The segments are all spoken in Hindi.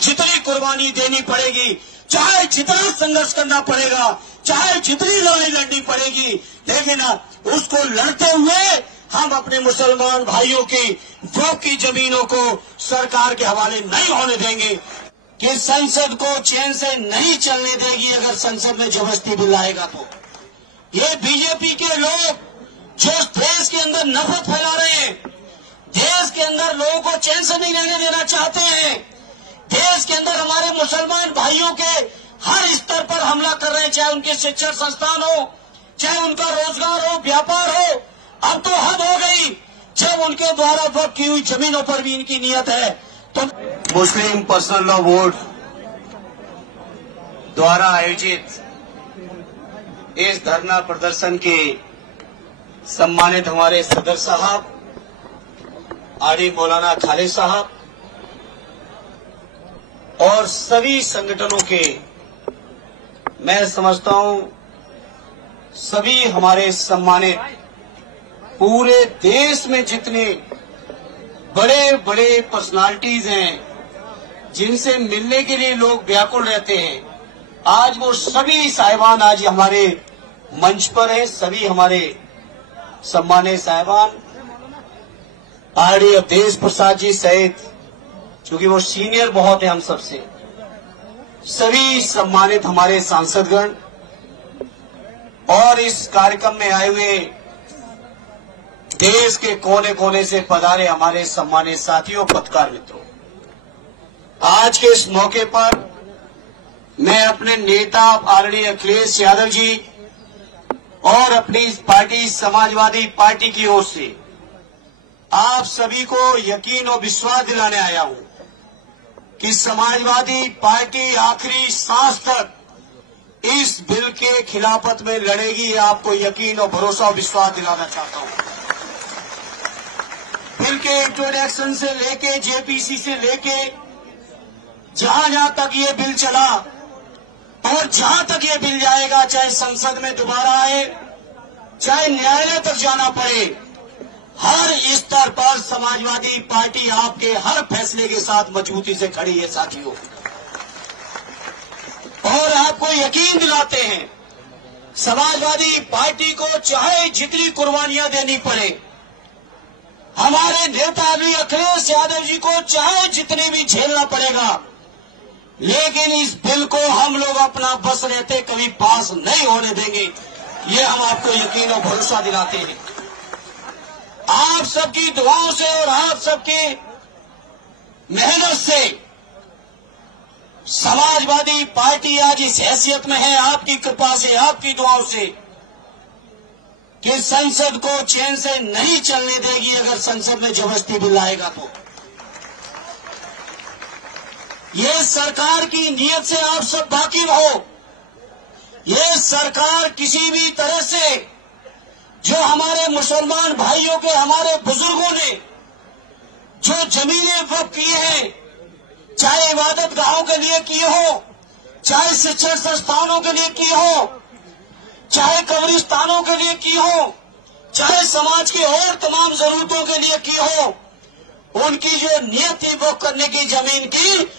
जितनी कुर्बानी देनी पड़ेगी, चाहे जितना संघर्ष करना पड़ेगा, चाहे जितनी लड़ाई लड़नी पड़ेगी, लेकिन उसको लड़ते हुए हम अपने मुसलमान भाइयों की वक्फ की जमीनों को सरकार के हवाले नहीं होने देंगे कि संसद को चैन से नहीं चलने देगी। अगर संसद में जबरदस्ती बिल आएगा तो ये बीजेपी के लोग जो देश के अंदर नफरत फैला रहे हैं, देश के अंदर लोगों को चैन से नहीं रहने देना चाहते हैं, देश के अंदर हमारे मुसलमान भाइयों के हर स्तर पर हमला कर रहे हैं, चाहे उनके शिक्षण संस्थान हो, चाहे उनका रोजगार हो, व्यापार हो। अब तो हद हो गई जब उनके द्वारा वक्फ की हुई जमीनों पर भी इनकी नियत है। तो मुस्लिम पर्सनल लॉ बोर्ड द्वारा आयोजित इस धरना प्रदर्शन के सम्मानित हमारे सदर साहब आरिफ मौलाना खालिद साहब और सभी संगठनों के, मैं समझता हूं सभी हमारे सम्मानित पूरे देश में जितने बड़े बड़े पर्सनालिटीज हैं जिनसे मिलने के लिए लोग व्याकुल रहते हैं, आज वो सभी साहिबान आज हमारे मंच पर हैं। सभी हमारे सम्मानित साहिबान आरडी अवधेश प्रसाद जी सहित, क्योंकि वो सीनियर बहुत है हम सबसे, सभी सम्मानित हमारे सांसदगण और इस कार्यक्रम में आए हुए देश के कोने कोने से पधारे हमारे सम्मानित साथियों, पत्रकार मित्रों, आज के इस मौके पर मैं अपने नेता आदरणीय अखिलेश यादव जी और अपनी पार्टी समाजवादी पार्टी की ओर से आप सभी को यकीन और विश्वास दिलाने आया हूं कि समाजवादी पार्टी आखिरी सांस तक इस बिल के खिलाफत में लड़ेगी। आपको यकीन और भरोसा और विश्वास दिलाना चाहता हूं। बिल के इंट्रोडक्शन से लेके जेपीसी से लेके जहां जहां तक ये बिल चला और जहां तक ये बिल जाएगा, चाहे संसद में दोबारा आए, चाहे न्यायालय तक जाना पड़े, हर स्तर पर समाजवादी पार्टी आपके हर फैसले के साथ मजबूती से खड़ी है साथियों। और आपको यकीन दिलाते हैं समाजवादी पार्टी को चाहे जितनी कुर्बानियां देनी पड़े, हमारे नेता अखिलेश यादव जी को चाहे जितनी भी झेलना पड़ेगा, लेकिन इस बिल को हम लोग अपना बस रहते कभी पास नहीं होने देंगे। ये हम आपको यकीन और भरोसा दिलाते हैं। आप सबकी दुआओं से और आप सबकी मेहनत से समाजवादी पार्टी आज इस हैसियत में है, आपकी कृपा से, आपकी दुआओं से, कि संसद को चैन से नहीं चलने देगी। अगर संसद में जबरदस्ती बिल आएगा तो ये सरकार की नीयत से आप सब वाकिफ हो। ये सरकार किसी भी तरह से जो हमारे मुसलमान भाइयों के, हमारे बुजुर्गों ने जो जमीनें वक्फ की हैं, चाहे इबादत गाहों के लिए की हो, चाहे शिक्षण संस्थानों के लिए की हो, चाहे कब्रिस्तानों के लिए की हो, चाहे समाज की और तमाम जरूरतों के लिए की हो, उनकी जो नीयत थी वक्फ करने की जमीन की,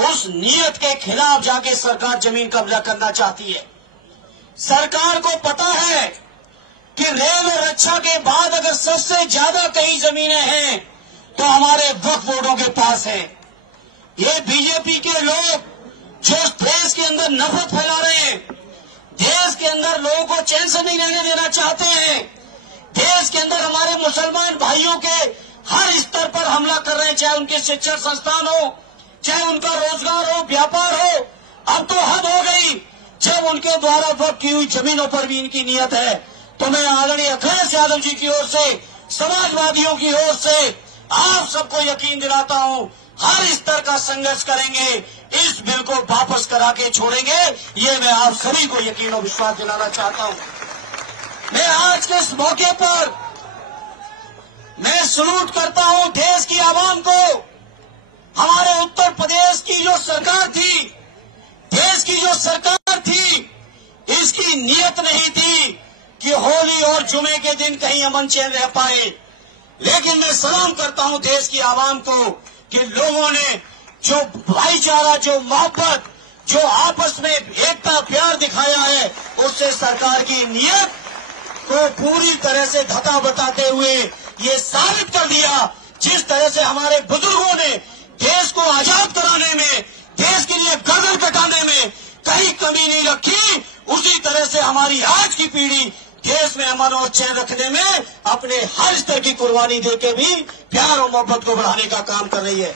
उस नीयत के खिलाफ जाके सरकार जमीन कब्जा करना चाहती है। सरकार को पता है कि रेल और रक्षा के बाद अगर सबसे ज्यादा कई जमीनें हैं तो हमारे वक्फ बोर्डों के पास है। ये बीजेपी के लोग जो देश के अंदर नफरत फैला रहे हैं, देश के अंदर लोगों को चैन से नहीं रहने देना चाहते हैं, देश के अंदर हमारे मुसलमान भाइयों के हर स्तर पर हमला कर रहे हैं, चाहे उनके शिक्षण संस्थान हो, चाहे उनका रोजगार हो, व्यापार हो। अब तो हद हो गई जब उनके द्वारा वक्फ की हुई जमीनों पर भी इनकी नियत है। तो मैं आदरणीय अखिलेश यादव जी की ओर से, समाजवादियों की ओर से आप सबको यकीन दिलाता हूं, हर स्तर का संघर्ष करेंगे, इस बिल को वापस करा के छोड़ेंगे। ये मैं आप सभी को यकीन और विश्वास दिलाना चाहता हूं। मैं आज के इस मौके पर मैं सलूट करता हूं देश की आवाम को। हमारे उत्तर प्रदेश की जो सरकार थी, देश की जो सरकार थी, इसकी नियत नहीं थी कि होली और जुमे के दिन कहीं अमन चैन रह पाए। लेकिन मैं सलाम करता हूं देश की आवाम को कि लोगों ने जो भाईचारा, जो मोहब्बत, जो आपस में एकता प्यार दिखाया है, उससे सरकार की नीयत को पूरी तरह से धता बताते हुए ये साबित कर दिया। जिस तरह से हमारे बुजुर्गों ने देश को आजाद कराने में, देश के लिए गर्दन कटाने में कहीं कमी नहीं रखी, उसी तरह से हमारी आज की पीढ़ी देश में अमन और चैन रखने में अपने हर स्तर की कुर्बानी देके भी प्यार और मोहब्बत को बढ़ाने का काम कर रही है।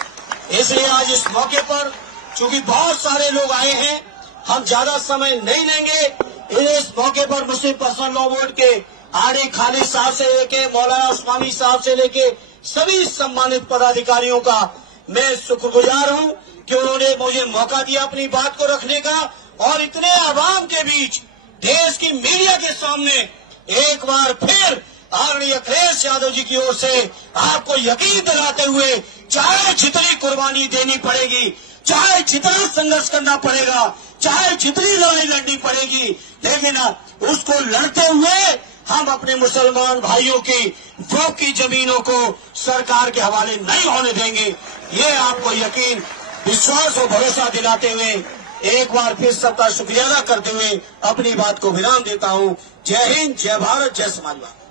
इसलिए आज इस मौके पर चूंकि बहुत सारे लोग आए हैं, हम ज्यादा समय नहीं लेंगे। इस मौके पर मुस्लिम पर्सनल लॉ बोर्ड के आरडी खालिद साहब से लेके मौलाना उस्मानी साहब से लेके सभी सम्मानित पदाधिकारियों का मैं शुक्रगुजार हूं कि उन्होंने मुझे मौका दिया अपनी बात को रखने का, और इतने आवाम के बीच देश की मीडिया के सामने एक बार फिर आदरणीय अखिलेश यादव जी की ओर से आपको यकीन दिलाते हुए, चाहे जितनी कुर्बानी देनी पड़ेगी, चाहे जितना संघर्ष करना पड़ेगा, चाहे जितनी लड़ाई लड़नी पड़ेगी, लेकिन उसको लड़ते हुए हम अपने मुसलमान भाइयों की वक्फ की जमीनों को सरकार के हवाले नहीं होने देंगे। ये आपको यकीन, विश्वास और भरोसा दिलाते हुए एक बार फिर सबका शुक्रिया अदा करते हुए अपनी बात को विराम देता हूं। जय हिंद, जय भारत, जय समाजवाद।